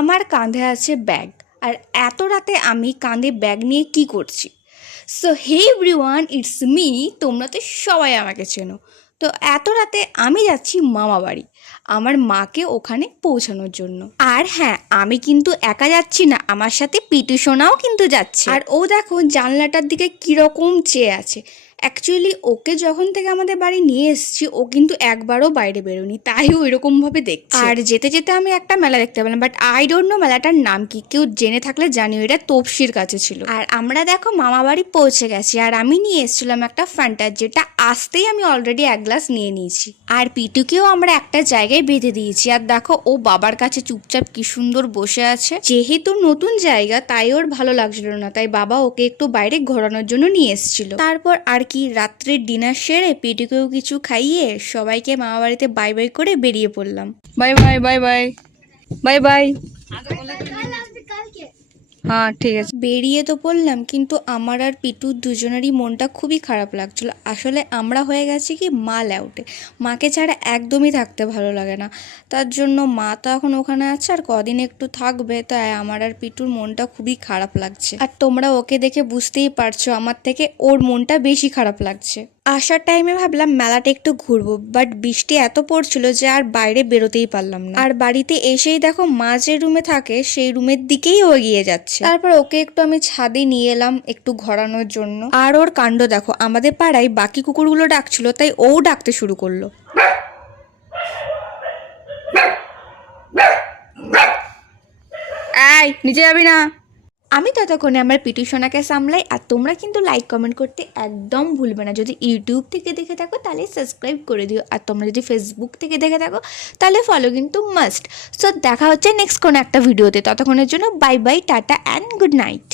আমার কাঁধে আছে ব্যাগ, আর এত রাতে আমি কাঁধে ব্যাগ নিয়ে কি করছি? So hey everyone, it's me. তোমরা তো সবাই আমাকে চেনো। তো এত রাতে আমি যাচ্ছি মামা বাড়ি আমার মাকে ওখানে পৌঁছানোর জন্য। আর হ্যাঁ, আমি কিন্তু একা যাচ্ছি না, আমার সাথে পিটু সোনাও কিন্তু যাচ্ছে। আর ও দেখো জানলাটার দিকে কীরকম চেয়ে আছে। অ্যাকচুয়ালি ওকে যখন থেকে আমাদের বাড়ি নিয়ে এসেছি ও কিন্তু একবারও বাইরে বেরোনি, তাই ওই রকমভাবে দেখছে। আর যেতে যেতে আমি একটা মেলা দেখতে পেলাম, বাট আই ডোন্ট নো মেলাটার নাম কি, কেউ জেনে থাকলে জানিও। এটা তপসির কাছে ছিল। আর আমরা দেখো মামা বাড়ি পৌঁছে গেছি, আর আমি নিয়ে এসেছিলাম একটা ফ্যান্টা, যেটা আসতেই আমি অলরেডি এক গ্লাস নিয়ে নিয়েছি। আর পিটুকেও আমরা একটা জায়গায় বেঁধে দিয়েছি। আর দেখো ও বাবার কাছে চুপচাপ কি সুন্দর বসে আছে। যেহেতু নতুন জায়গা তাই ওর ভালো লাগছিল না, তাই বাবা ওকে একটু বাইরে ঘোরানোর জন্য নিয়ে এসেছিল। তারপর আর কি রাত্রের ডিনার সেরে পিটুকেও কিছু খাইয়ে সবাইকে মামা বাড়িতে বাই বাই করে বেরিয়ে পড়লাম। Bye bye bye bye bye bye. হ্যাঁ ঠিক আছে। বেরিয়ে তো পড়লাম, কিন্তু আমার আর পিটুর দুজনেরই মনটা খুবই খারাপ লাগছিল। আসলে আমরা হয়ে গেছি কি মা ল্যাউটে, মাকে ছাড়া একদমই থাকতে ভালো লাগে না। তার জন্য মা তো এখন ওখানে আছে আর কদিন একটু থাকবে, তাই আমার আর পিটুর মনটা খুবই খারাপ লাগছে। আর তোমরা ওকে দেখে বুঝতেই পারছো আমার থেকে ওর মনটা বেশি খারাপ লাগছে। আসার টাইমে ভাবলাম মেলাটা একটু ঘুরবো, বাট বৃষ্টি এত পড়ছিল যে আর বাইরে বেরোতেই পারলাম না। আর বাড়িতে এসেই দেখো মা যে রুমে থাকে সেই রুমের দিকেই ও এগিয়ে যাচ্ছে। তারপর ওকে একটু আমি ছাদে নিয়ে এলাম একটু ঘোরানোর জন্য। আর ওর কাণ্ড দেখো, আমাদের পাড়ায় বাকি কুকুরগুলো ডাকছিল তাই ও ডাকতে শুরু করলো। এই নিচে যাবি না। আমি ততক্ষণে আমার পিটু সোনাকে সামলাই। আর তোমরা কিন্তু লাইক কমেন্ট করতে একদম ভুলবে না। যদি ইউটিউব থেকে দেখে থাকো তাহলে সাবস্ক্রাইব করে দিও, আর তোমরা যদি ফেসবুক থেকে দেখে থাকো তাহলে ফলো কিন্তু মাস্ট। সো দেখা হচ্ছে নেক্সট কোনো একটা ভিডিওতে। ততক্ষণের জন্য bye bye, tata and good night.